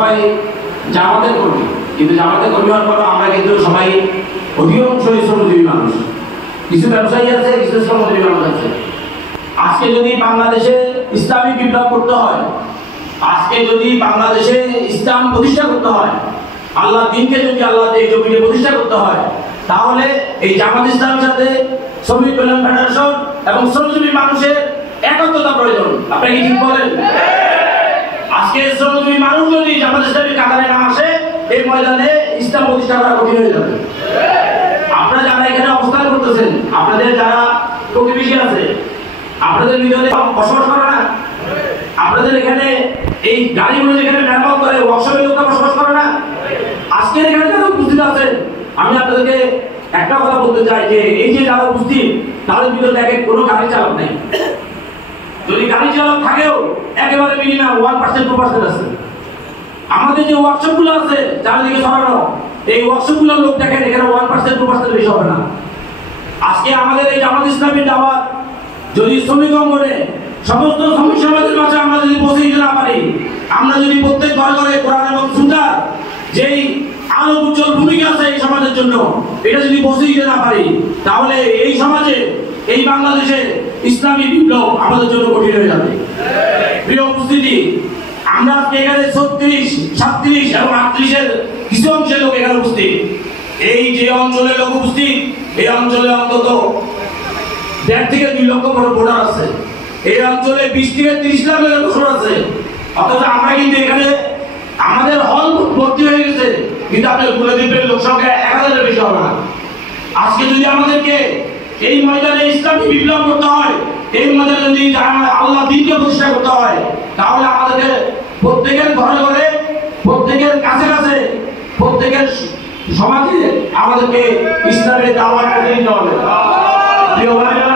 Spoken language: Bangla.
সবাই জামাতের কর্মী, কিন্তু জামাতের কর্মী হওয়ার পর আমরা কিন্তু সবাই অধিকাংশই শ্রমজীবী মানুষ। কিছু ব্যবসায়ী আছে, কিছু শ্রমজীবী মানুষ আছে। আজকে যদি বাংলাদেশে ইসলামী বিপ্লব করতে হয়, আজকে যদি বাংলাদেশে ইসলাম প্রতিষ্ঠা করতে হয়, আল্লাহ দিনকে যদি আল্লাহ এই জমিনে প্রতিষ্ঠা করতে হয়, তাহলে এই জামাত ইসলামের সাথে শ্রমিক কল্যাণ ফেডারেশন এবং শ্রমজীবী মানুষের একত্রতা প্রয়োজন। আপনি কি ঠিক বলেন? আজকে শ্রমজীবী মানুষ যদি জামাত ইসলামী কাতারে না আসে, এই ময়দানে ইসলাম প্রতিষ্ঠা করা কঠিন হয়ে যাবে। আপনারা যারা এখানে অবস্থান করতেছেন, আপনাদের যারা প্রতিবেশী আছে, আপনাদের ভিতরে বসবাস করে না? আপনাদের এখানে এই গাড়িগুলো যেখানে মেরামত করে ওয়ার্কশপের লোকরা বসবাস করে না? আজকের এখানে যারা উপস্থিত আছেন, আমি আপনাদেরকে একটা কথা বলতে চাই যে এই যে যারা উপস্থিত, তাদের ভিতরে দেখেন কোনো গাড়ি চালক নেই। যদি গাড়ি চালক থাকেও একেবারে মিনিমাম 1% 2% আছে। আমাদের যে ওয়ার্কশপগুলো আছে চারিদিকে ছড়ানো, এই ওয়ার্কশপগুলোর লোক দেখেন এখানে 1% 2% বেশি হবে না। আজকে আমাদের এই জামাত ইসলামী দাওয়াত যদি শ্রমিক অঙ্গনে সমস্ত শ্রমিক সমাজের মাঝে আমরা যদি পৌঁছে দিতে না পারি, আমরা যদি প্রত্যেক ঘরে ঘরে কোরআন এবং সুন্নাহর যেই আলো উজ্জ্বল ভূমিকা আছে এই সমাজের জন্য, এটা যদি পৌঁছে দিতে না পারি, তাহলে এই সমাজে, এই বাংলাদেশে ইসলামী বিপ্লব আমাদের জন্য কঠিন হয়ে যাবে। প্রিয় উপস্থিতি, আমরা এখানে 36, 37 এবং 38-এর কিছু অংশের লোক এখানে উপস্থিত। এই যে অঞ্চলের লোক উপস্থিত, এই অঞ্চলে অন্তত 1.5 থেকে 2 লক্ষ বড় ভোটার আছে। এই অঞ্চলে 20 থেকে 30 লাখ লোকের বসবাস আছে। অথচ আমরা কিন্তু এখানে আমাদের হল ভর্তি হয়ে গেছে, কিন্তু আপনার গুলদ্বীপের লোক সংখ্যা 1000-এর বেশি হবে না। আজকে যদি আমাদেরকে এই ময়দানে ইসলামী বিপ্লব করতে হয়, এই ময়দানে যদি আল্লাহ দ্বীনকে প্রতিষ্ঠা করতে হয়, তাহলে আমাদেরকে প্রত্যেকের ঘরে ঘরে, প্রত্যেকের কাছে কাছে, প্রত্যেকের সমাজে আমাদেরকে ইসলামের দাওয়াত দিতে হবে। প্রিয় ভাইরা,